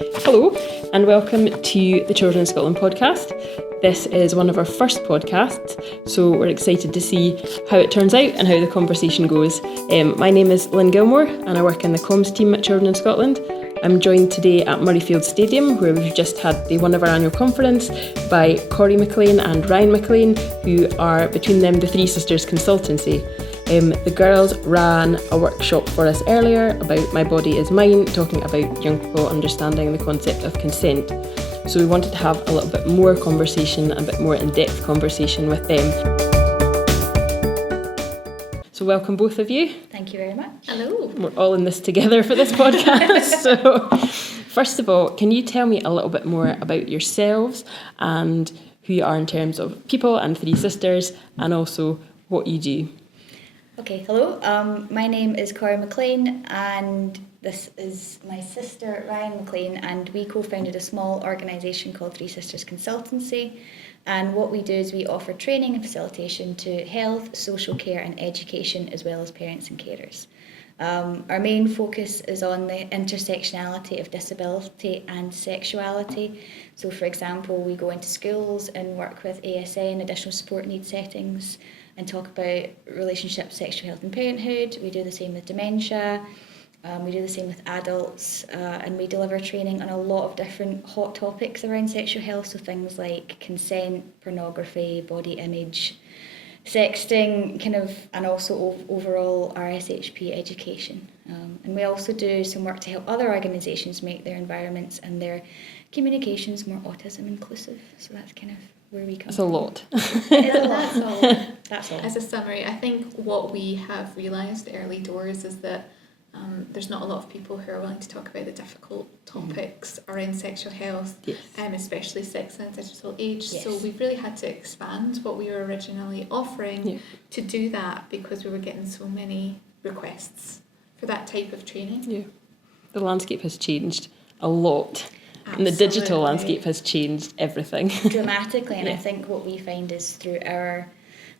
Hello and welcome to the Children in Scotland podcast. This is one of our first podcasts, so we're excited to see how it turns out and how the conversation goes. My name is Lynn Gilmour and I work in the comms team at Children in Scotland. I'm joined today at Murrayfield Stadium, where we've just had one of our annual conference, by Corrie McLean and Rhiann McLean, who are, between them, the Three Sisters Consultancy. The girls ran a workshop for us earlier about My Body is Mine, talking about young people understanding the concept of consent. So we wanted to have a little bit more conversation, a bit more in-depth conversation with them. So welcome both of you. Thank you very much. Hello. We're all in this together for this podcast. So first of all, can you tell me a little bit more about yourselves and who you are in terms of people and Three Sisters, and also what you do? Okay, hello. My name is Corrie McLean and this is my sister Rhiann McLean, and we co-founded a small organisation called Three Sisters Consultancy. And what we do is we offer training and facilitation to health, social care and education, as well as parents and carers. Our main focus is on the intersectionality of disability and sexuality. So for example, we go into schools and work with ASN, additional support needs settings, and talk about relationships, sexual health and parenthood. We do the same with dementia. We do the same with adults, and we deliver training on a lot of different hot topics around sexual health, so things like consent, pornography, body image, sexting, and also overall RSHP education. And we also do some work to help other organisations make their environments and their communications more autism inclusive. So that's kind of where we come That's from. a lot. It is a lot. That's all. As a summary, I think what we have realised early doors is that there's not a lot of people who are willing to talk about the difficult topics around sexual health, Yes. Especially sex in a digital age. Yes. So we've really had to expand what we were originally offering to do that, because we were getting so many requests for that type of training. Yeah. The landscape has changed a lot. And the digital landscape has changed everything. Dramatically, and I think what we find is through our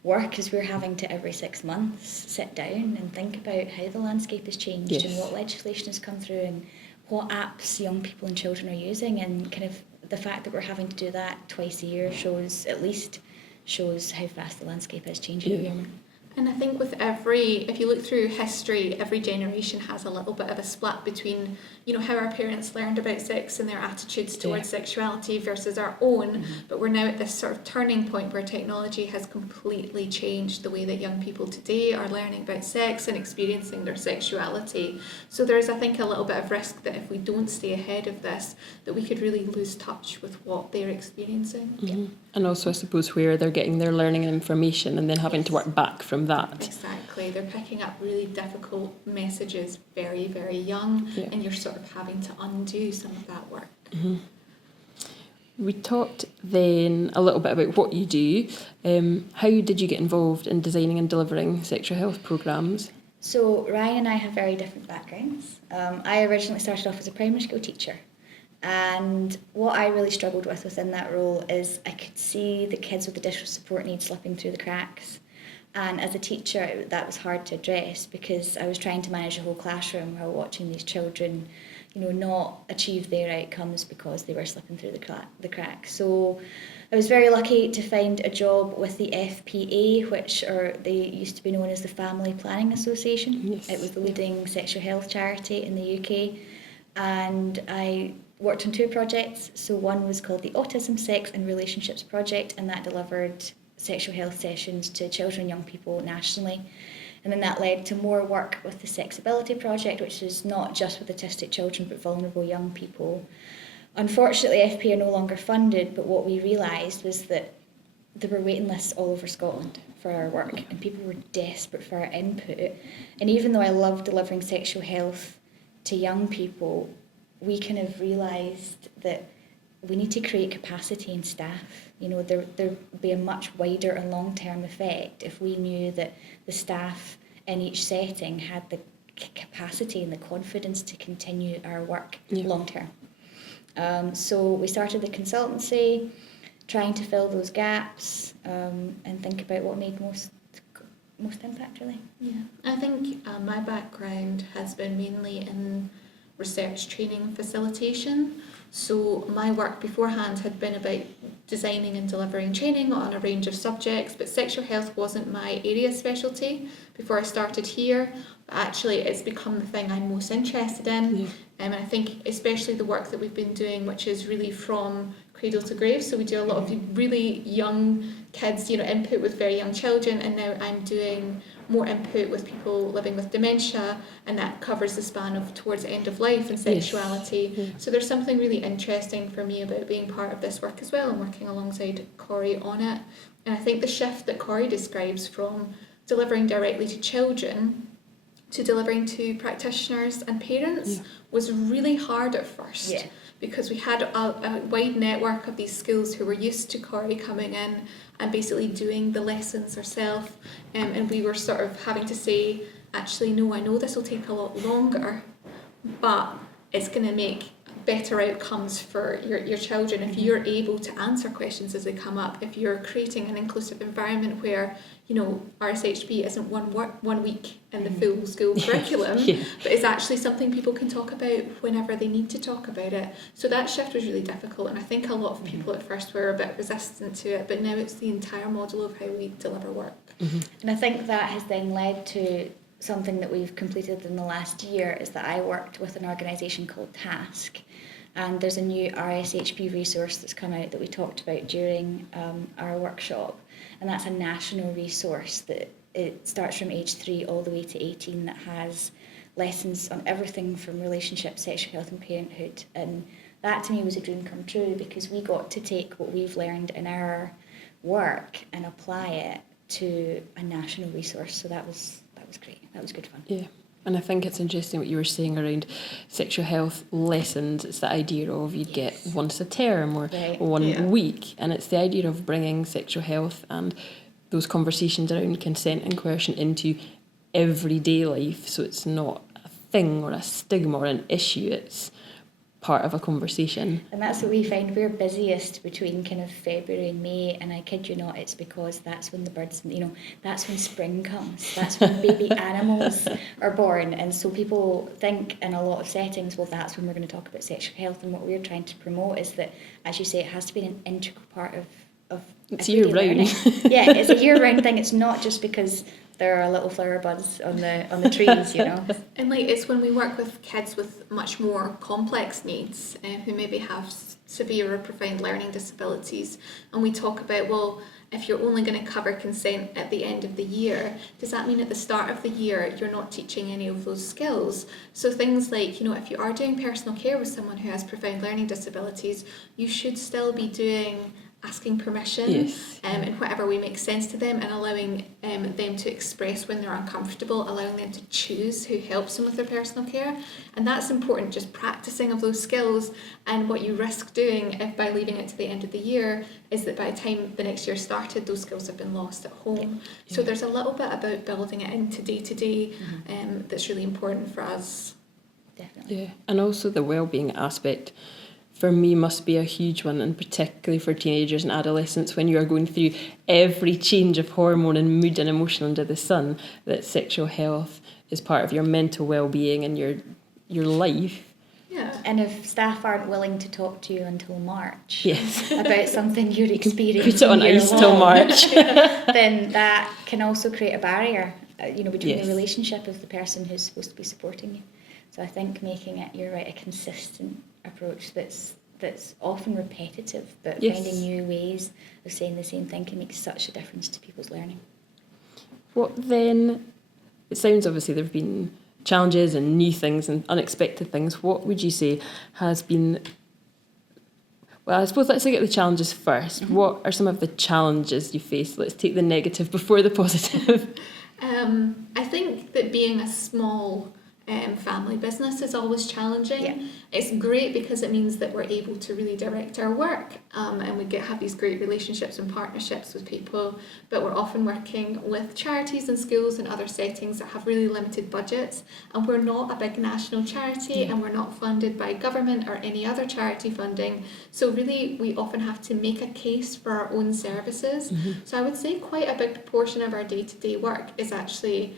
work is we're having to every 6 months sit down and think about how the landscape has changed and what legislation has come through and what apps young people and children are using, and kind of the fact that we're having to do that twice a year shows how fast the landscape is changing at the moment. And I think with if you look through history, every generation has a little bit of a split between, how our parents learned about sex and their attitudes towards sexuality versus our own. But we're now at this sort of turning point where technology has completely changed the way that young people today are learning about sex and experiencing their sexuality. So there's, I think, a little bit of risk that if we don't stay ahead of this, that we could really lose touch with what they're experiencing. Mm-hmm. And also, I suppose, where they're getting their learning and information and then having to work back from that. Exactly. They're picking up really difficult messages very, very young, and you're sort of having to undo some of that work. Mm-hmm. We talked then a little bit about what you do. How did you get involved in designing and delivering sexual health programmes? So Ryan and I have very different backgrounds. I originally started off as a primary school teacher. And what I really struggled with within that role is I could see the kids with additional support needs slipping through the cracks. And as a teacher, that was hard to address because I was trying to manage a whole classroom while watching these children, not achieve their outcomes because they were slipping through the cracks. So I was very lucky to find a job with the FPA, they used to be known as the Family Planning Association. Yes. It was the leading sexual health charity in the UK. And I worked on 2 projects. So one was called the Autism, Sex and Relationships Project, and that delivered sexual health sessions to children and young people nationally. And then that led to more work with the Sexability Project, which is not just with autistic children but vulnerable young people. Unfortunately, FPA are no longer funded, but what we realised was that there were waiting lists all over Scotland for our work, and people were desperate for our input. And even though I love delivering sexual health to young people, we kind of realised that we need to create capacity in staff. There would be a much wider and long-term effect if we knew that the staff in each setting had the capacity and the confidence to continue our work long-term. So we started the consultancy, trying to fill those gaps and think about what made most impact, really. Yeah, I think my background has been mainly in research, training and facilitation. So my work beforehand had been about designing and delivering training on a range of subjects, but sexual health wasn't my area of specialty before I started here. But actually it's become the thing I'm most interested in. Yeah. And I think especially the work that we've been doing, which is really from cradle to grave. So we do a lot of really young kids, input with very young children, and now I'm doing more input with people living with dementia, and that covers the span of towards end of life and sexuality. Yes. Yeah. So there's something really interesting for me about being part of this work as well, and working alongside Corrie on it. And I think the shift that Corrie describes from delivering directly to children to delivering to practitioners and parents was really hard at first. Yeah. Because we had a wide network of these schools who were used to Corrie coming in and basically doing the lessons herself, and we were sort of having to say, actually no, I know this will take a lot longer, but it's going to make better outcomes for your children if you're able to answer questions as they come up, if you're creating an inclusive environment where RSHP isn't one week in the full school curriculum, but it's actually something people can talk about whenever they need to talk about it. So that shift was really difficult, and I think a lot of people at first were a bit resistant to it, but now it's the entire model of how we deliver work. And I think that has then led to something that we've completed in the last year, is that I worked with an organisation called Task, and there's a new RSHP resource that's come out that we talked about during our workshop, and that's a national resource that it starts from age 3 all the way to 18, that has lessons on everything from relationships, sexual health and parenthood. And that to me was a dream come true, because we got to take what we've learned in our work and apply it to a national resource. So that was great. That was good fun. Yeah. And I think it's interesting what you were saying around sexual health lessons. It's the idea of you'd get once a term or one week, and it's the idea of bringing sexual health and those conversations around consent and coercion into everyday life, so it's not a thing or a stigma or an issue, it's part of a conversation. And that's what we find. We're busiest between kind of February and May, and I kid you not, it's because that's when the birds, that's when spring comes, that's when baby animals are born. And so people think in a lot of settings, well, that's when we're going to talk about sexual health. And what we're trying to promote is that, as you say, it has to be an integral part of it's year-round. Yeah, it's a year-round thing. It's not just because there are little flower buds on the trees, And it's when we work with kids with much more complex needs, who maybe have severe or profound learning disabilities, and we talk about, well, if you're only going to cover consent at the end of the year, does that mean at the start of the year you're not teaching any of those skills? So things like, if you are doing personal care with someone who has profound learning disabilities, you should still be doing asking permission in whatever way makes sense to them, and allowing them to express when they're uncomfortable, allowing them to choose who helps them with their personal care. And that's important, just practicing of those skills. And what you risk doing if by leaving it to the end of the year is that by the time the next year started, those skills have been lost at home. So there's a little bit about building it into day to day that's really important for us. Definitely. Yeah, and also the well-being aspect for me must be a huge one, and particularly for teenagers and adolescents, when you are going through every change of hormone and mood and emotion under the sun, that sexual health is part of your mental well-being and your life. Yeah. And if staff aren't willing to talk to you until March about something you're experiencing, put it on ice till March, then that can also create a barrier, between the relationship of the person who's supposed to be supporting you. So I think making it, you're right, a consistent approach that's often repetitive, but finding new ways of saying the same thing can make such a difference to people's learning. What then, it sounds obviously there have been challenges and new things and unexpected things. What would you say has been, well, I suppose let's look at the challenges first. What are some of the challenges you faced? Let's take the negative before the positive. I think that being a small family business is always challenging. Yeah. It's great because it means that we're able to really direct our work, and we have these great relationships and partnerships with people, but we're often working with charities and schools and other settings that have really limited budgets, and we're not a big national charity and we're not funded by government or any other charity funding, so really we often have to make a case for our own services. So I would say quite a big proportion of our day-to-day work is actually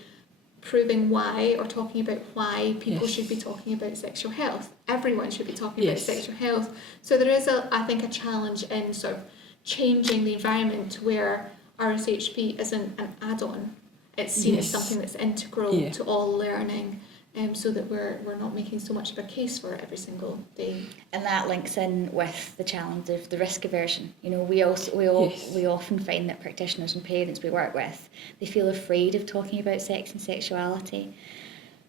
proving why or talking about why people should be talking about sexual health. Everyone should be talking about sexual health. So there is, I think, a challenge in sort of changing the environment where RSHP isn't an add-on. It's seen as something that's integral to all learning, so that we're not making so much of a case for it every single day. And that links in with the challenge of the risk aversion. You know, we often find that practitioners and parents we work with, they feel afraid of talking about sex and sexuality.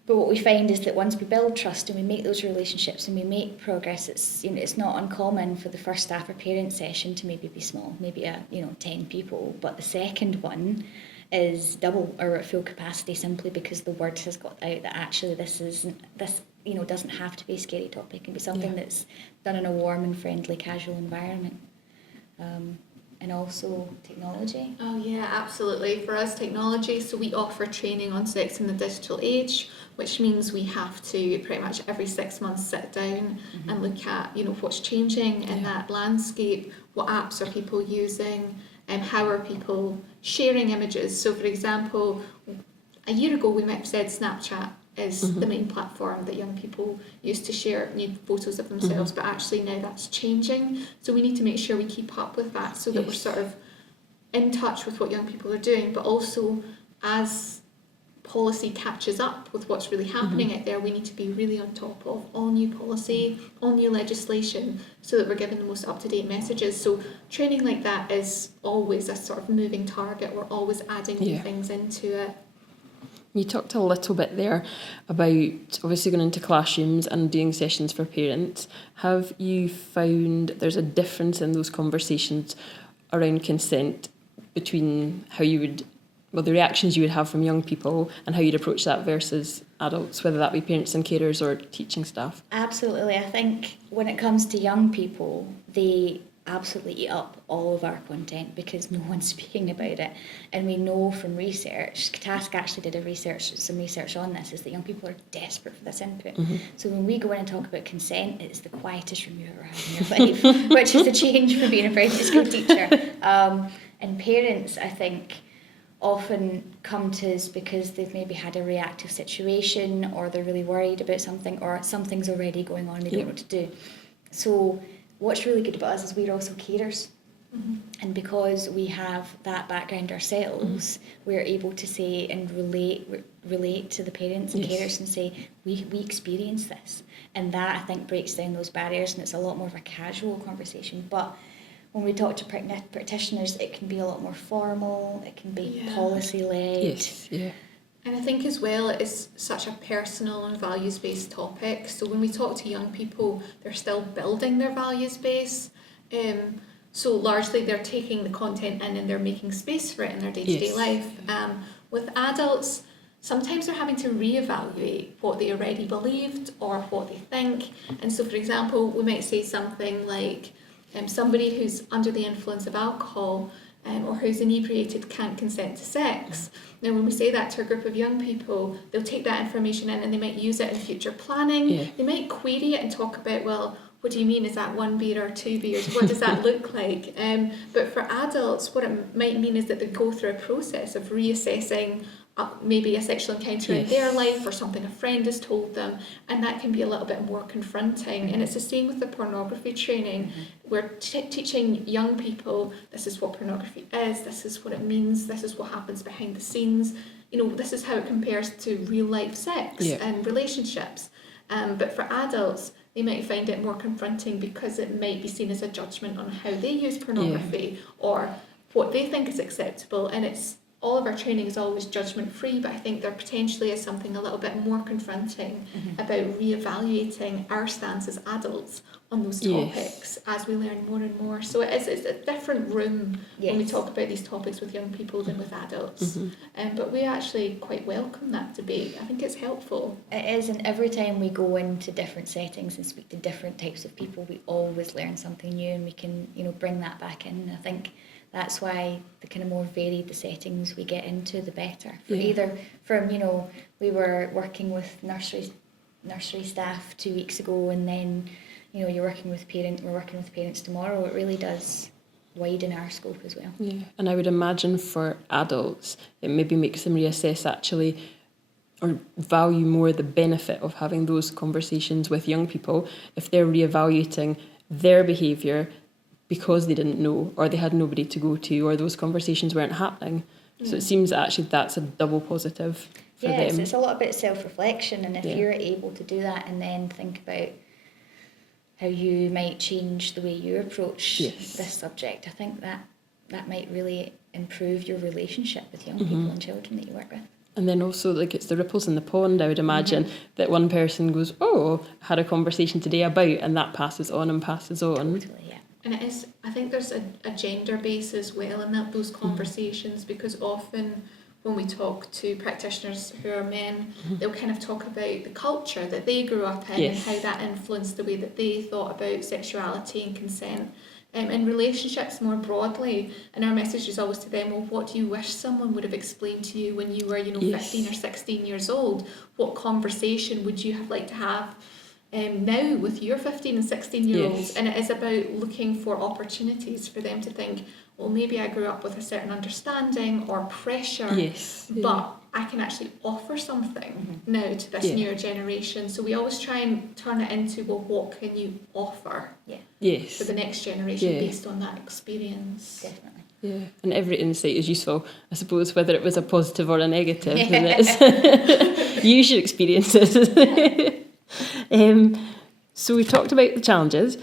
But what we find is that once we build trust and we make those relationships and we make progress, it's not uncommon for the first staff or parent session to maybe be small, maybe 10 people, but the second one is double or at full capacity, simply because the word has got out that actually this doesn't have to be a scary topic. It can be something that's done in a warm and friendly, casual environment. And also technology. Oh yeah, absolutely. For us, technology, so we offer training on sex in the digital age, which means we have to pretty much every 6 months sit down and look at, what's changing in that landscape, what apps are people using, and how are people sharing images. So for example, a year ago we might have said Snapchat is the main platform that young people use to share nude photos of themselves, but actually now that's changing. So we need to make sure we keep up with that so that we're sort of in touch with what young people are doing, but also as policy catches up with what's really happening out there, we need to be really on top of all new policy, all new legislation, so that we're giving the most up-to-date messages. So training like that is always a sort of moving target. We're always adding new things into it. You talked a little bit there about obviously going into classrooms and doing sessions for parents. Have you found there's a difference in those conversations around consent between how you would, the reactions you would have from young people and how you'd approach that versus adults, whether that be parents and carers or teaching staff? Absolutely. I think when it comes to young people, they absolutely eat up all of our content because no one's speaking about it. And we know from research, Task actually did some research on this, is that young people are desperate for this input. So when we go in and talk about consent, it's the quietest room you've ever had in your life, which is a change from being a primary school teacher. And parents, I think, often come to us because they've maybe had a reactive situation, or they're really worried about something, or something's already going on and they don't know what to do. So what's really good about us is we're also carers. And because we have that background ourselves, we're able to say and relate to the parents and carers and say, we experience this. And that, I think, breaks down those barriers, and it's a lot more of a casual conversation. But when we talk to practitioners, it can be a lot more formal, it can be policy-led. And I think as well, it is such a personal and values-based topic. So when we talk to young people, they're still building their values base. So largely they're taking the content in and they're making space for it in their day-to-day life. With adults, sometimes they're having to reevaluate what they already believed or what they think. And so, for example, we might say something like, somebody who's under the influence of alcohol or who's inebriated can't consent to sex. Now, when we say that to a group of young people, they'll take that information in and they might use it in future planning. They might query it and talk about, well, what do you mean? Is that 1 beer or 2 beers? What does that look like? But for adults, what it might mean is that they go through a process of reassessing maybe a sexual encounter in their life or something a friend has told them, and that can be a little bit more confronting. And it's the same with the pornography training. We're teaching young people, this is what pornography is, this is what it means, this is what happens behind the scenes, this is how it compares to real life sex and relationships. But for adults, they might find it more confronting because it might be seen as a judgment on how they use pornography or what they think is acceptable. And all of our training is always judgment free, but I think there potentially is something a little bit more confronting about reevaluating our stance as adults on those topics as we learn more and more. So it's a different room when we talk about these topics with young people than with adults. But we actually quite welcome that debate. I think it's helpful. It is, and every time we go into different settings and speak to different types of people, we always learn something new, and we can bring that back in. I think that's why the kind of more varied the settings we get into, the better. We were working with nursery staff 2 weeks ago, and then we're working with parents tomorrow. It really does widen our scope as well. And I would imagine for adults, it maybe makes them reassess actually or value more the benefit of having those conversations with young people if they're reevaluating their behaviour because they didn't know, or they had nobody to go to, or those conversations weren't happening. So it seems that actually that's a double positive for them. It's a lot about self-reflection, and if Yeah. you're able to do that and then think about how you might change the way you approach Yes. this subject, I think that might really improve your relationship with young people and children that you work with. And then also, like, it's the ripples in the pond, I would imagine, that one person goes, oh, I had a conversation today about, and that passes on and passes on. Totally, yeah. And it is, I think there's a gender base as well in those conversations, because often when we talk to practitioners who are men, they'll kind of talk about the culture that they grew up in Yes. and how that influenced the way that they thought about sexuality and consent. In relationships more broadly, and our message is always to them, well, what do you wish someone would have explained to you when you were, Yes. 15 or 16 years old? What conversation would you have liked to have now with your 15 and 16-year-olds? Yes. And it is about looking for opportunities for them to think, well, maybe I grew up with a certain understanding or pressure, Yes. but I can actually offer something now to this newer generation. So we always try and turn it into, well, what can you offer Yes. for the next generation Yeah. based on that experience? Definitely. Yeah, and every insight is useful, I suppose, whether it was a positive or a negative. And it's use your experiences. So we've talked about the challenges.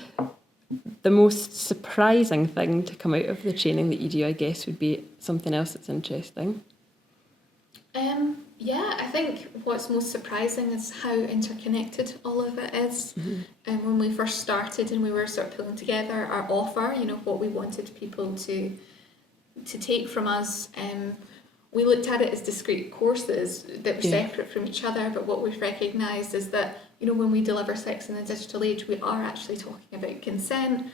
The most surprising thing to come out of the training that you do, I guess, would be something else that's interesting. Yeah, I think what's most surprising is how interconnected all of it is. And when we first started and we were sort of pulling together our offer, what we wanted people to take from us, we looked at it as discrete courses that were separate from each other, but what we've recognised is that, when we deliver sex in the digital age, we are actually talking about consent.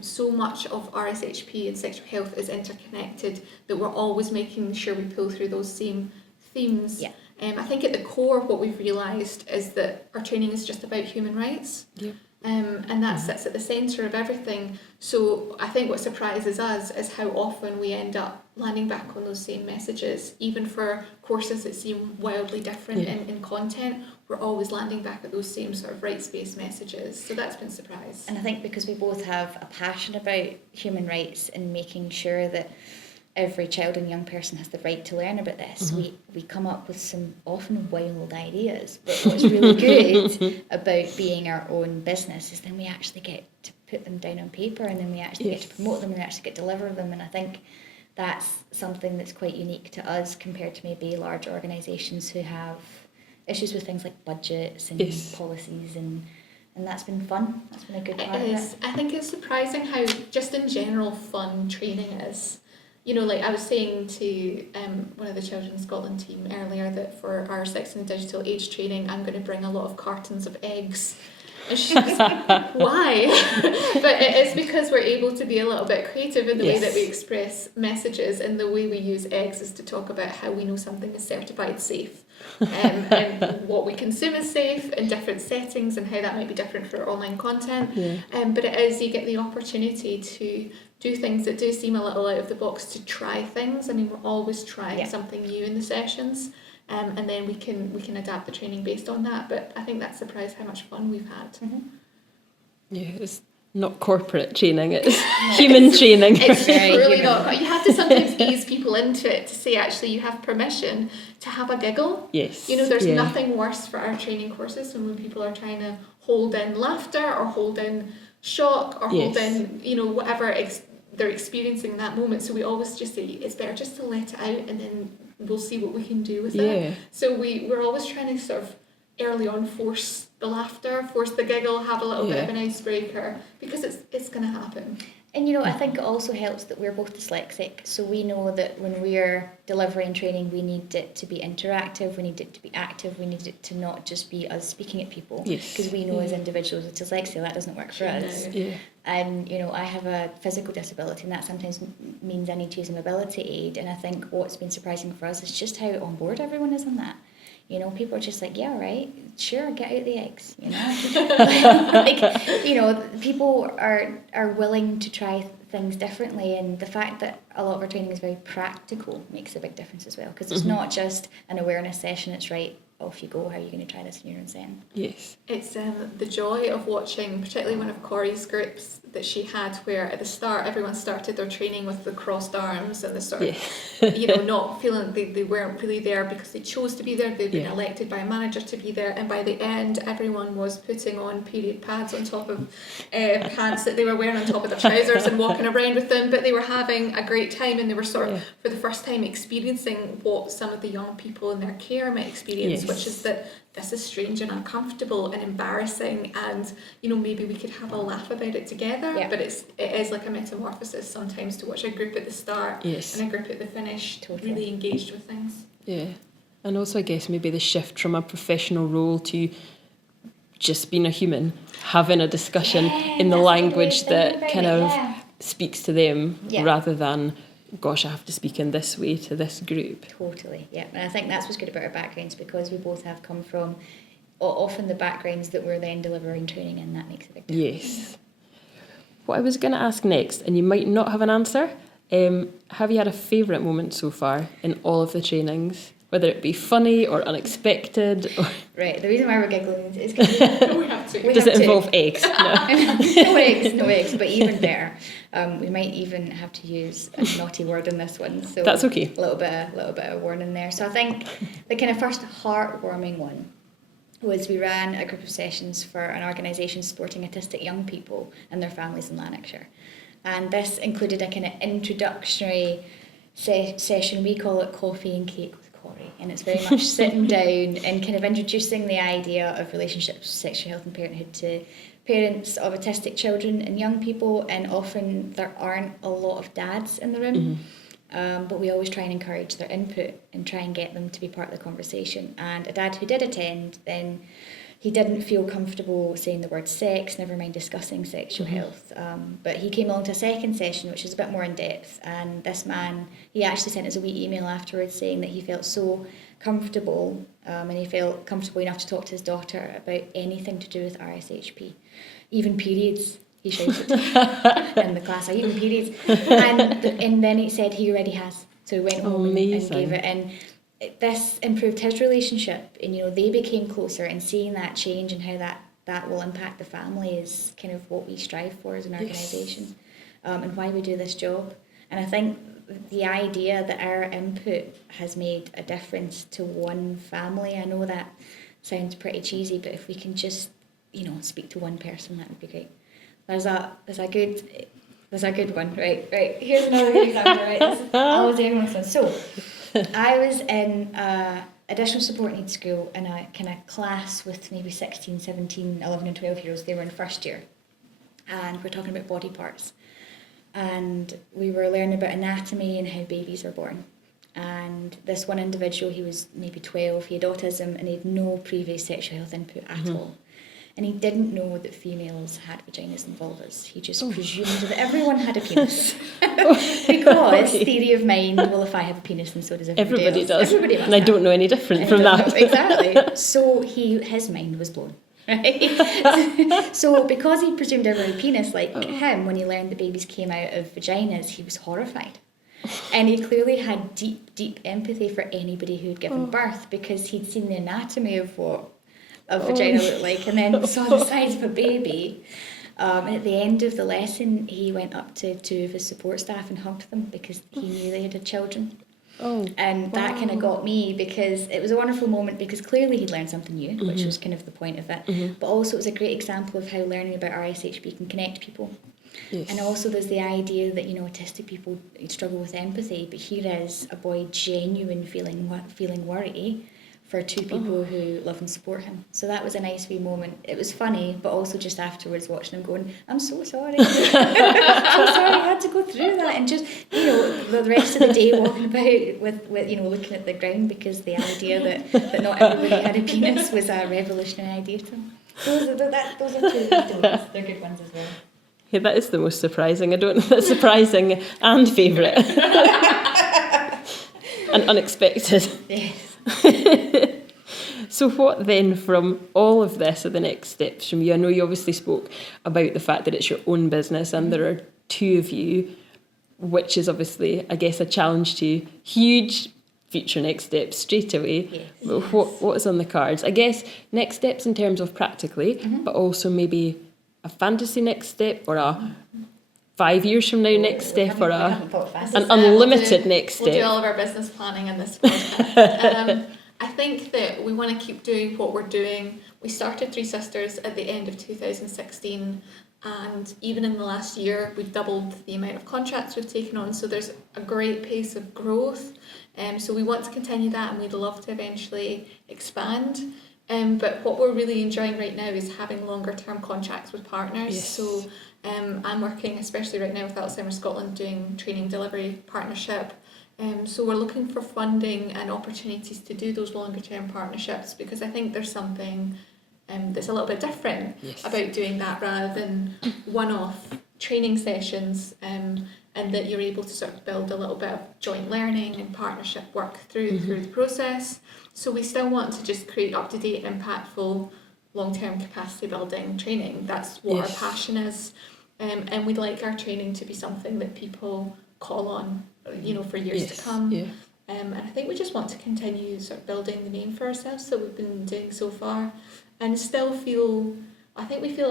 So much of RSHP and sexual health is interconnected that we're always making sure we pull through those same themes. Yeah. I think at the core what we've realised is that our training is just about human rights. Yeah. And that sits at the centre of everything. So I think what surprises us is how often we end up landing back on those same messages. Even for courses that seem wildly different in content, we're always landing back at those same sort of rights-based messages. So that's been a surprise. And I think because we both have a passion about human rights and making sure that every child and young person has the right to learn about this, we come up with some often wild ideas. But what's really good about being our own business is then we actually get to put them down on paper, and then we actually get to promote them, and we actually get to deliver them. And I think that's something that's quite unique to us compared to maybe large organisations who have issues with things like budgets and policies, and that's been fun. That's been a good part of it. I think it's surprising how just in general fun training is. Like I was saying to one of the Children's Scotland team earlier that for our Sex in the Digital Age training, I'm going to bring a lot of cartons of eggs. And she was like, why? But it is because we're able to be a little bit creative in the way that we express messages, and the way we use eggs is to talk about how we know something is certified safe, and what we consume is safe in different settings, and how that might be different for online content. But it is, you get the opportunity to do things that do seem a little out of the box, to try things. I mean, we're always trying something new in the sessions, and then we can adapt the training based on that. But I think that surprised how much fun we've had. Yeah, it's not corporate training, it's human training. It's really not. You have to sometimes ease people into it to say, actually, you have permission to have a giggle. Yes. There's nothing worse for our training courses than when people are trying to hold in laughter or hold in shock or hold in, whatever they're experiencing in that moment. So we always just say, it's better just to let it out, and then we'll see what we can do with it. So we're always trying to sort of early on force the laughter, force the giggle, have a little bit of an icebreaker, because it's going to happen. And I think it also helps that we're both dyslexic, so we know that when we're delivering training, we need it to be interactive, we need it to be active, we need it to not just be us speaking at people, because we know as individuals with dyslexia that doesn't work for us. And I have a physical disability, and that sometimes means I need to use a mobility aid, and I think what's been surprising for us is just how on board everyone is on that. People are just like, yeah, right, sure, get out the eggs, people are willing to try things differently, and the fact that a lot of our training is very practical makes a big difference as well, because it's not just an awareness session, it's right, off you go. How are you going to try this in your own setting? Yes. It's the joy of watching, particularly one of Corrie's groups that she had, where at the start everyone started their training with the crossed arms and the sort of, not feeling they weren't really there because they chose to be there. They'd been elected by a manager to be there, and by the end everyone was putting on period pads on top of pants that they were wearing on top of their trousers and walking around with them, but they were having a great time, and they were sort of for the first time experiencing what some of the young people in their care might experience, which is that this is strange and uncomfortable and embarrassing, and maybe we could have a laugh about it together. But it is like a metamorphosis sometimes to watch a group at the start and a group at the finish really engaged with things. And also I guess maybe the shift from a professional role to just being a human, having a discussion in the language that kind of speaks to them rather than, gosh, I have to speak in this way to this group. Totally, and I think that's what's good about our backgrounds, because we both have come from often the backgrounds that we're then delivering training in. That makes a big difference. Yes. What I was going to ask next, and you might not have an answer, have you had a favourite moment so far in all of the trainings? Whether it be funny or unexpected? Or... Right, the reason why we're giggling is because we have to. Does it involve eggs? No. no eggs, but even better. We might even have to use a naughty word in this one. So that's okay. A little bit of warning there. So I think the kind of first heartwarming one was we ran a group of sessions for an organisation supporting autistic young people and their families in Lanarkshire. And this included a kind of introductory session. We call it Coffee and Cake with Corrie, and it's very much sitting down and kind of introducing the idea of relationships, sexual health and parenthood to parents of autistic children and young people, and often there aren't a lot of dads in the room. But we always try and encourage their input and try and get them to be part of the conversation. And a dad who did attend, then he didn't feel comfortable saying the word sex, never mind discussing sexual health. But he came along to a second session, which was a bit more in depth. And this man, he actually sent us a wee email afterwards saying that he felt so comfortable, and he felt comfortable enough to talk to his daughter about anything to do with RSHP, even periods. He shouted in the class, even periods. And then he said he already has. So he went home and gave it. And this improved his relationship. And, they became closer. And seeing that change and how that will impact the family is kind of what we strive for as an organisation, and why we do this job. And I think the idea that our input has made a difference to one family, I know that sounds pretty cheesy, but if we can just, speak to one person, that would be great. There's a good one, right? Here's another example, right? I was in one. So, I was in additional support needs school in a kind of class with maybe 16, 17, 11 and 12-year-olds. They were in first year, and we're talking about body parts, and we were learning about anatomy and how babies are born. And this one individual, he was maybe 12, he had autism, and he had no previous sexual health input at all. And he didn't know that females had vaginas and vulvas. He just presumed that everyone had a penis. Because theory of mind, well, if I have a penis, then so does everybody else. Does. Everybody must and I don't know any different from that. Exactly. So his mind was blown. Right? So because he presumed everyone had a penis like him, when he learned the babies came out of vaginas, he was horrified. And he clearly had deep empathy for anybody who had given birth, because he'd seen the anatomy of what a vagina looked like, and then saw the size of a baby. And at the end of the lesson, he went up to two of his support staff and hugged them because he knew they had children. And that kind of got me, because it was a wonderful moment, because clearly he'd learned something new, which was kind of the point of it. But also it was a great example of how learning about RSHP can connect people. Yes. And also there's the idea that, autistic people struggle with empathy, but here is a boy genuine feeling worry for two people who love and support him. So that was a nice wee moment. It was funny, but also just afterwards watching him going, I'm so sorry. I'm so sorry I had to go through that. And just, the rest of the day walking about with looking at the ground, because the idea that not everybody had a penis was a revolutionary idea to him. Those are two good ones. They're good ones as well. Yeah, that is the most surprising. I don't know, that's surprising and favourite. And unexpected. Yes. So what then from all of this are the next steps from you? I know you obviously spoke about the fact that it's your own business and there are two of you, which is obviously, I guess, a challenge to huge future next steps straight away. Yes. But what is on the cards? I guess next steps in terms of practically, but also maybe a fantasy next step or a 5 years from now next step or an unlimited next step. We'll do all of our business planning in this podcast. I think that we want to keep doing what we're doing. We started Three Sisters at the end of 2016, and even in the last year we've doubled the amount of contracts we've taken on, so there's a great pace of growth. So we want to continue that, and we'd love to eventually expand. But what we're really enjoying right now is having longer term contracts with partners. Yes. So I'm working, especially right now with Alzheimer's Scotland, doing training delivery partnership. So we're looking for funding and opportunities to do those longer term partnerships, because I think there's something that's a little bit different about doing that rather than one-off training sessions, and that you're able to sort of build a little bit of joint learning and partnership work through the process. So we still want to just create up-to-date, impactful, long-term capacity building training. That's what our passion is, and we'd like our training to be something that people call on, for years to come. And I think we just want to continue sort of building the name for ourselves that we've been doing so far, and still feel a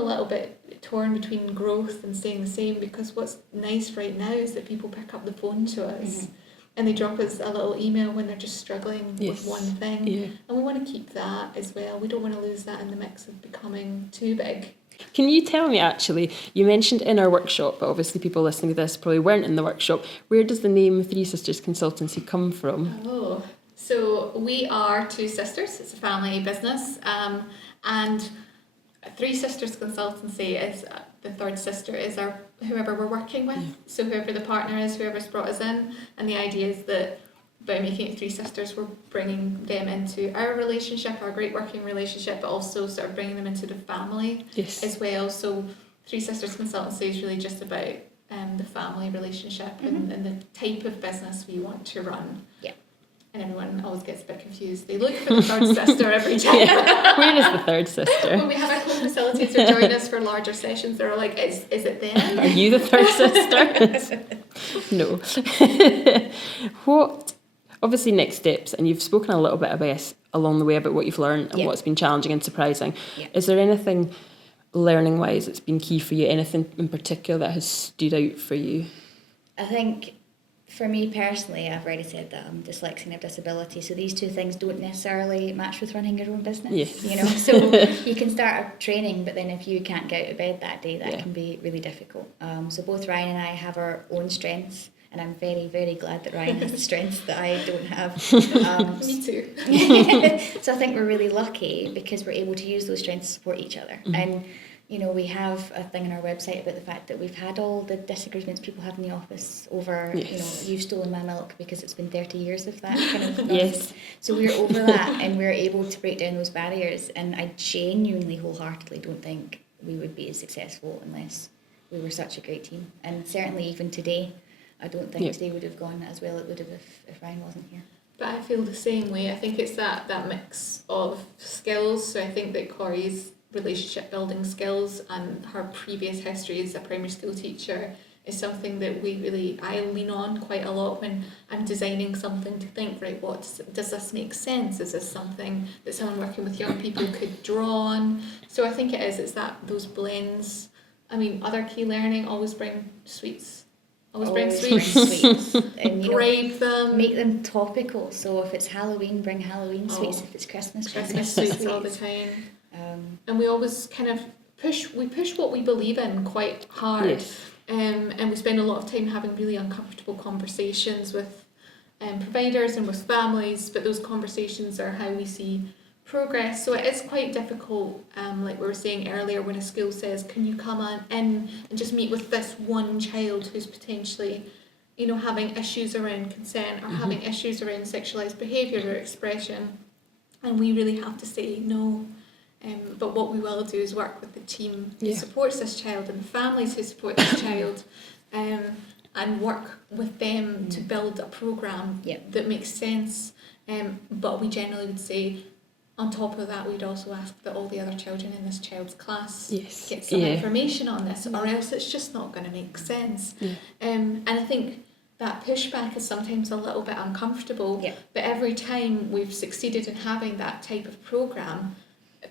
little bit torn between growth and staying the same, because what's nice right now is that people pick up the phone to us and they drop us a little email when they're just struggling with one thing, and we want to keep that as well. We don't want to lose that in the mix of becoming too big. Can you tell me, actually, you mentioned in our workshop, but obviously people listening to this probably weren't in the workshop, where does the name Three Sisters Consultancy come from? So we are two sisters. It's a family business, and Three Sisters Consultancy is the third sister is whoever we're working with. So whoever the partner is, whoever's brought us in, and the idea is that by making it Three Sisters, we're bringing them into our relationship, our great working relationship, but also sort of bringing them into the family as well. So Three Sisters Consultancy is really just about the family relationship and the type of business we want to run. And everyone always gets a bit confused. They look for the third sister every time. Where is the third sister? When we have our co-facilitator join us for larger sessions, they're like, is it them? Are you the third sister? No. Obviously next steps, and you've spoken a little bit about along the way about what you've learned and what's been challenging and surprising. Is there anything learning wise that's been key for you, anything in particular that has stood out for you? I think for me personally, I've already said that I'm dyslexic and have disability, so these two things don't necessarily match with running your own business. So you can start a training, but then if you can't get out of bed that day, that can be really difficult. So both Ryan and I have our own strengths, and I'm very, very glad that Ryan has the strengths that I don't have. Me too. So I think we're really lucky because we're able to use those strengths to support each other. And we have a thing on our website about the fact that we've had all the disagreements people have in the office over, you've stolen my milk, because it's been 30 years of that kind of nonsense. So we're over that, and we're able to break down those barriers. And I genuinely, wholeheartedly don't think we would be as successful unless we were such a great team. And certainly even today, I don't think today would have gone as well it would have if Ryan wasn't here. But I feel the same way. I think it's that mix of skills. So I think that Corrie's relationship building skills and her previous history as a primary school teacher is something that I lean on quite a lot when I'm designing something, to think, right, does this make sense? Is this something that someone working with young people could draw on? So I think it's those blends. I mean, other key learning, always bring sweets. Bring sweets. And bribe them. Make them topical. So if it's Halloween, bring Halloween sweets. If it's Christmas sweets all the time. And we always kind of push what we believe in quite hard. And we spend a lot of time having really uncomfortable conversations with providers and with families, but those conversations are how we see progress. So it is quite difficult, like we were saying earlier, when a school says, can you come in and just meet with this one child who's potentially having issues around consent or having issues around sexualised behaviour or expression, and we really have to say no. But what we will do is work with the team who supports this child and the families who support this child, and work with them to build a programme that makes sense. But we generally would say, on top of that, we'd also ask that all the other children in this child's class get some information on this, or else it's just not going to make sense. And I think that pushback is sometimes a little bit uncomfortable. Yeah. But every time we've succeeded in having that type of programme,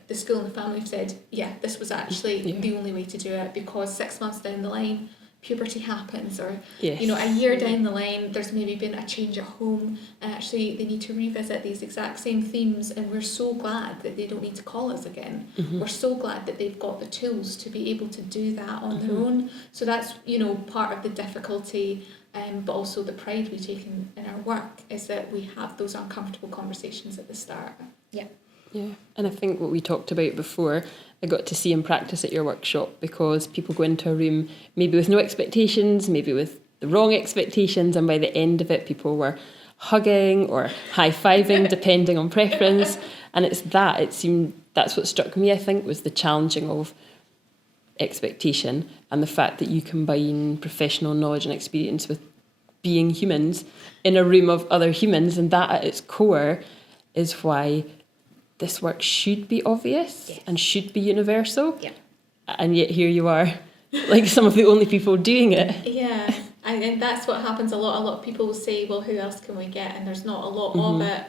the school and the family have said, yeah, this was actually the only way to do it, because 6 months down the line, puberty happens, or Yes. a year down the line, there's maybe been a change at home, and actually they need to revisit these exact same themes, and we're so glad that they don't need to call us again. We're so glad that they've got the tools to be able to do that on their own. So that's, part of the difficulty, but also the pride we take in our work, is that we have those uncomfortable conversations at the start. Yeah. Yeah, and I think what we talked about before, I got to see in practice at your workshop, because people go into a room maybe with no expectations, maybe with the wrong expectations, and by the end of it, people were hugging or high-fiving, depending on preference. And it seemed that's what struck me, I think, was the challenging of expectation and the fact that you combine professional knowledge and experience with being humans in a room of other humans, and that at its core is why this work should be obvious and should be universal. Yeah. And yet here you are, like some of the only people doing it. Yeah, and that's what happens a lot. A lot of people will say, well, who else can we get? And there's not a lot of it.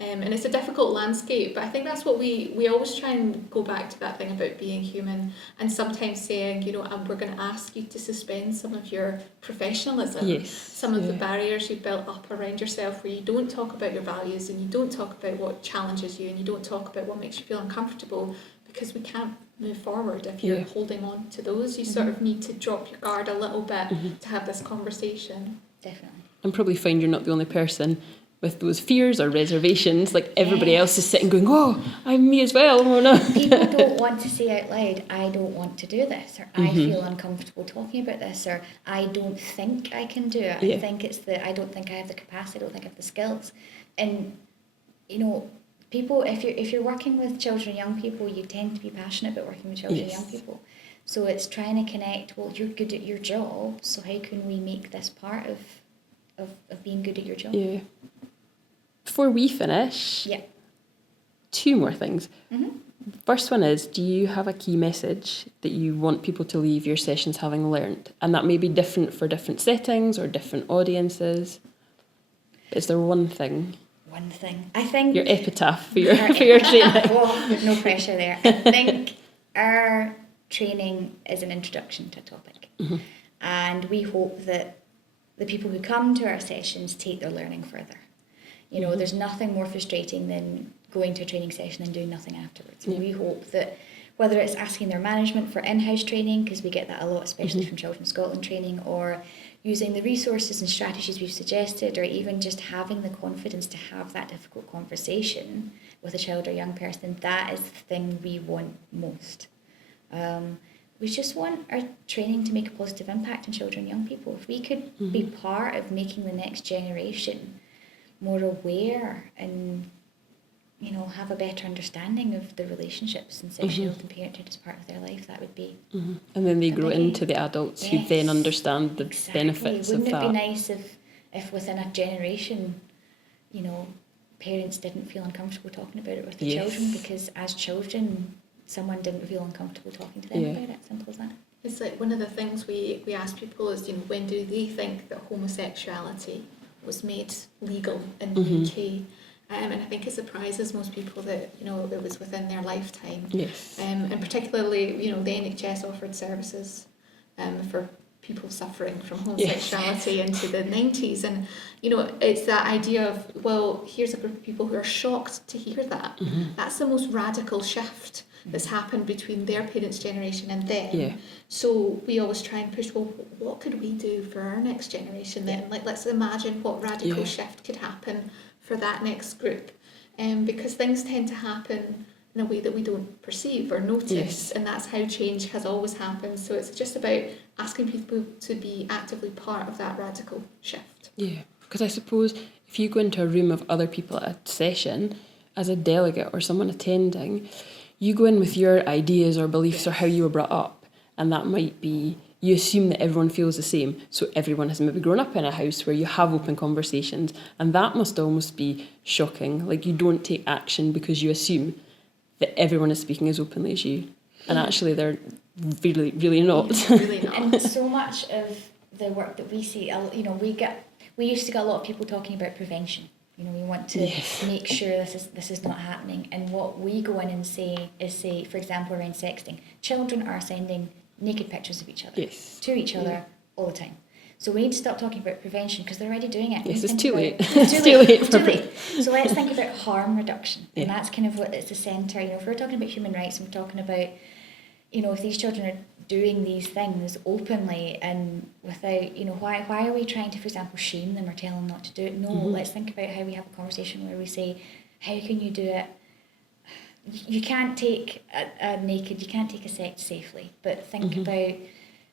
And it's a difficult landscape, but I think that's what we always try and go back to, that thing about being human, and sometimes saying, we're going to ask you to suspend some of your professionalism, some of the barriers you've built up around yourself, where you don't talk about your values, and you don't talk about what challenges you, and you don't talk about what makes you feel uncomfortable, because we can't move forward if you're holding on to those. You sort of need to drop your guard a little bit to have this conversation. Definitely. And probably find you're not the only person with those fears or reservations, like everybody else is sitting going, oh, I'm me as well, oh no. People don't want to say out loud, I don't want to do this, or I feel uncomfortable talking about this, or I don't think I can do it. I think it's I don't think I have the capacity, I don't think I have the skills. And, people, if you're working with children and young people, you tend to be passionate about working with children and young people. So it's trying to connect, well, you're good at your job, so how can we make this part of being good at your job? Yeah. Before we finish, 2 more things. First one is, do you have a key message that you want people to leave your sessions having learnt? And that may be different for different settings or different audiences. Is there one thing? One thing. I think... Your epitaph for your training. There's no pressure there. I think our training is an introduction to a topic. And we hope that the people who come to our sessions take their learning further. There's nothing more frustrating than going to a training session and doing nothing afterwards. We hope that whether it's asking their management for in-house training, because we get that a lot, especially from Children's Scotland training, or using the resources and strategies we've suggested, or even just having the confidence to have that difficult conversation with a child or young person, that is the thing we want most. We just want our training to make a positive impact on children and young people. If we could be part of making the next generation more aware and, have a better understanding of the relationships and sexual health and parenthood as part of their life, that would be... And then they grow into the adults who then understand the benefits Wouldn't of that. Wouldn't it be nice if within a generation, parents didn't feel uncomfortable talking about it with their children, because as children, someone didn't feel uncomfortable talking to them about it. Simple as that. It's like one of the things we ask people is, when do they think that homosexuality was made legal in the UK? And I think it surprises most people that, it was within their lifetime. Yes. And particularly, the NHS offered services for people suffering from homosexuality into the 90s. And, it's that idea of, well, here's a group of people who are shocked to hear that. That's the most radical shift that's happened between their parents' generation and them. Yeah. So we always try and push, well, what could we do for our next generation then? Like, let's imagine what radical shift could happen for that next group. Because things tend to happen in a way that we don't perceive or notice, and that's how change has always happened. So it's just about asking people to be actively part of that radical shift. Yeah, because I suppose if you go into a room of other people at a session, as a delegate or someone attending, you go in with your ideas or beliefs or how you were brought up, and that might be, you assume that everyone feels the same, so everyone has maybe grown up in a house where you have open conversations, and that must almost be shocking. Like, you don't take action because you assume that everyone is speaking as openly as you, and actually they're really, really not. Really not. And so much of the work that we see, we get we used to get a lot of people talking about prevention. You know, we want to make sure this is not happening. And what we go in and say, for example, around sexting, children are sending naked pictures of each other to each other all the time. So we need to stop talking about prevention because they're already doing it. Yes, it's too late. It's too late. So let's think about harm reduction. And that's kind of what it's the centre. You know, if we're talking about human rights and we're talking about, you know, if these children are doing these things openly and without, you know, why are we trying to, for example, shame them or tell them not to do it? No, let's think about how we have a conversation where we say, how can you do it? You can't take you can't take a sex safely, but think about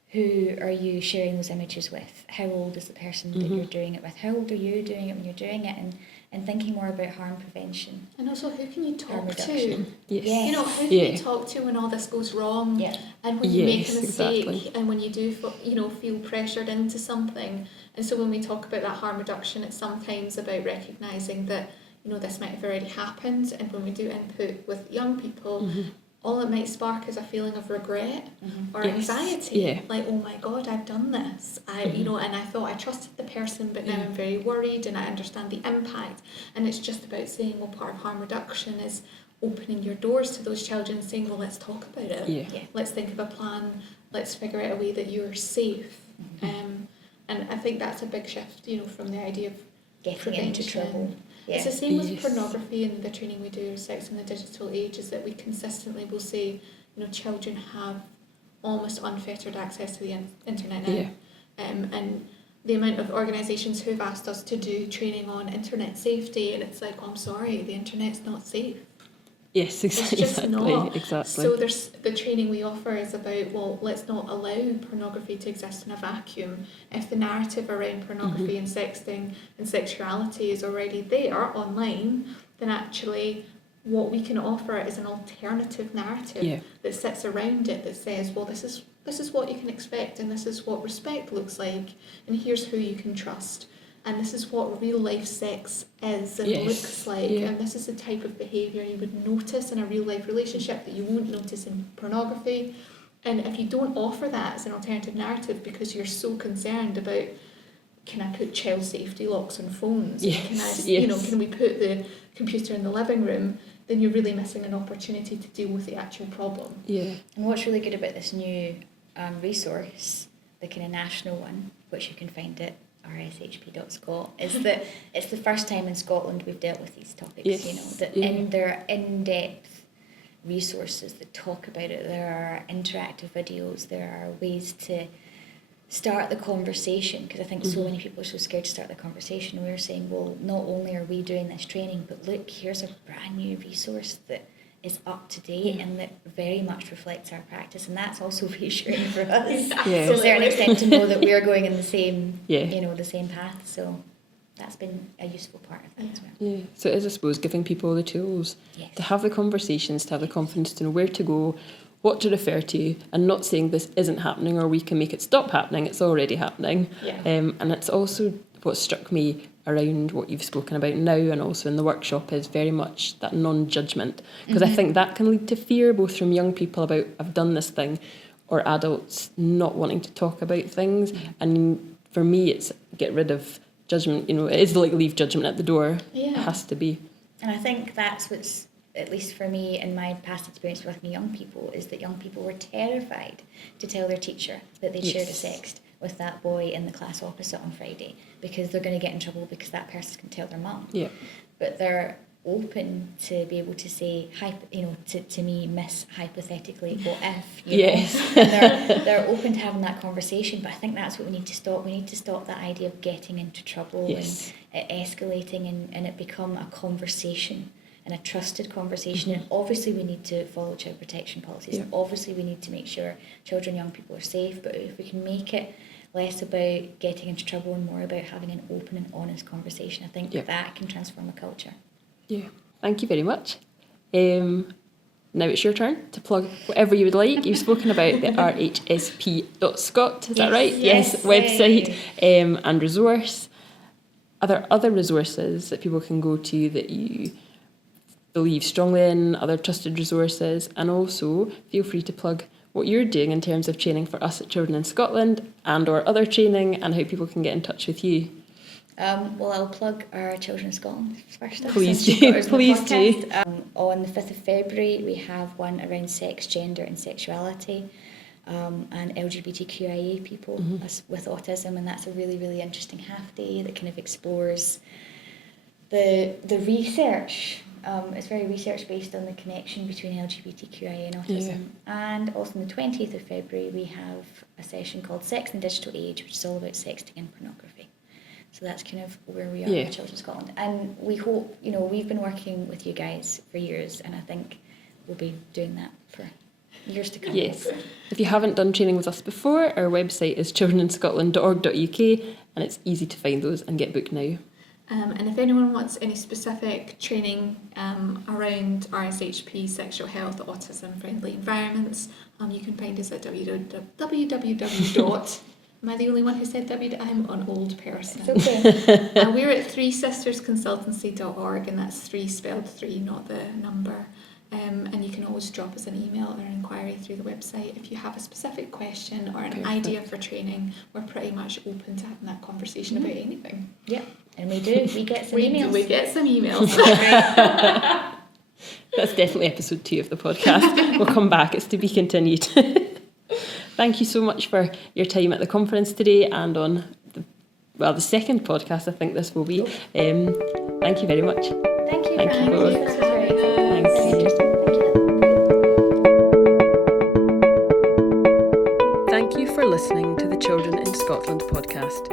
who are you sharing those images with? How old is the person that you're doing it with? How old are you doing it when you're doing it? And thinking more about harm prevention. And also, who can you talk to? Yes. You know, who can you talk to when all this goes wrong? Yeah. And when you make a mistake and when you do, feel pressured into something. And so when we talk about that harm reduction, it's sometimes about recognising that, you know, this might have already happened. And when we do input with young people, all it might spark is a feeling of regret or anxiety. Yeah. Like, oh my God, I've done this. You know, and I thought I trusted the person, but now I'm very worried and I understand the impact. And it's just about saying, well, part of harm reduction is opening your doors to those children and saying, well, let's talk about it. Yeah. Let's think of a plan. Let's figure out a way that you're safe. And I think that's a big shift, you know, from the idea of getting prevention. Into trouble. Yeah. It's the same with pornography and the training we do, sex in the digital age, is that we consistently will say, you know, children have almost unfettered access to the internet now. Yeah. And the amount of organisations who've asked us to do training on internet safety, and it's like, oh, I'm sorry, the internet's not safe. Yes, exactly. It's just not. Exactly. So there's the training we offer is about, well, let's not allow pornography to exist in a vacuum. If the narrative around pornography and sexting and sexuality is already there online, then actually what we can offer is an alternative narrative that sits around it that says, well, this is what you can expect, and this is what respect looks like, and here's who you can trust. And this is what real life sex is and looks like. And this is the type of behaviour you would notice in a real life relationship that you won't notice in pornography. And if you don't offer that as an alternative narrative because you're so concerned about, can I put child safety locks on phones? You know, can we put the computer in the living room? Then you're really missing an opportunity to deal with the actual problem. Yeah. And what's really good about this new resource, the kind of national one, which you can find at rshp.scot, is that it's the first time in Scotland we've dealt with these topics. You know, that there are in-depth resources that talk about it. There are interactive videos. There are ways to start the conversation, because I think so many people are so scared to start the conversation. We're saying, well, not only are we doing this training, but look, here's a brand new resource that is up to date and that very much reflects our practice, and that's also reassuring for us to a certain extent, to know that we are going in the same you know, the same path. So that's been a useful part of it as well. Yeah. So it is, I suppose, giving people the tools to have the conversations, to have the confidence to know where to go, what to refer to, and not saying this isn't happening or we can make it stop happening. It's already happening. And it's also what struck me around what you've spoken about now and also in the workshop is very much that non-judgment, because I think that can lead to fear both from young people about, I've done this thing, or adults not wanting to talk about things. And for me, it's get rid of judgment. You know, it is like leave judgment at the door. It has to be. And I think that's what's, at least for me in my past experience working with young people, is that young people were terrified to tell their teacher that they'd shared a sext with that boy in the class opposite on Friday, because they're going to get in trouble because that person can tell their mum. But they're open to be able to say, you know, to me, miss, hypothetically, what if, you know? And they're open to having that conversation. But I think that's what we need to stop. We need to stop that idea of getting into trouble and it escalating and it become a conversation, and a trusted conversation. And obviously we need to follow child protection policies. And obviously we need to make sure children, young people are safe. But if we can make it less about getting into trouble and more about having an open and honest conversation, I think that can transform a culture. Yeah. Thank you very much. Now it's your turn to plug whatever you would like. You've spoken about the rhsp.scot, is that right? Yes, website and resource. Are there other resources that people can go to that you believe strongly in, other trusted resources? And also feel free to plug what you're doing in terms of training for us at Children in Scotland and or other training, and how people can get in touch with you. Well, I'll plug our Children of Scotland first. Please since do, you've got us on the please do. podcast. On the 5th of February, we have one around sex, gender and sexuality, and LGBTQIA people with autism, and that's a really, really interesting half day that kind of explores the research. It's very research based on the connection between LGBTQIA and autism. And also on the 20th of February, we have a session called Sex in the Digital Age, which is all about sexting and pornography. So that's kind of where we are with Children of Scotland. And we hope, we've been working with you guys for years, and I think we'll be doing that for years to come. Yes. If you haven't done training with us before, our website is childreninscotland.org.uk, and it's easy to find those and get booked now. And if anyone wants any specific training around RSHP, sexual health, autism friendly environments, you can find us at www. Am I the only one who said W? I'm an old person. It's okay. We're at threesistersconsultancy.org, and that's 3 spelled 3, not the number. And you can always drop us an email or an inquiry through the website if you have a specific question or an idea for training. We're pretty much open to having that conversation about anything. Yeah, and we do. We get some emails. We get some emails. That's definitely episode 2 of the podcast. We'll come back. It's to be continued. Thank you so much for your time at the conference today and on the second podcast I think this will be. Thank you very much. Thank you. Thank you both. This was very exciting. Thanks. Very interesting. Thank you for listening to the Children in Scotland podcast.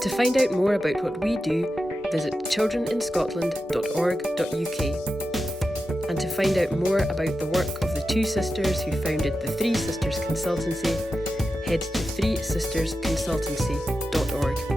To find out more about what we do, visit childreninscotland.org.uk. And to find out more about the work of the 2 sisters who founded the Three Sisters Consultancy, head to threesistersconsultancy.org.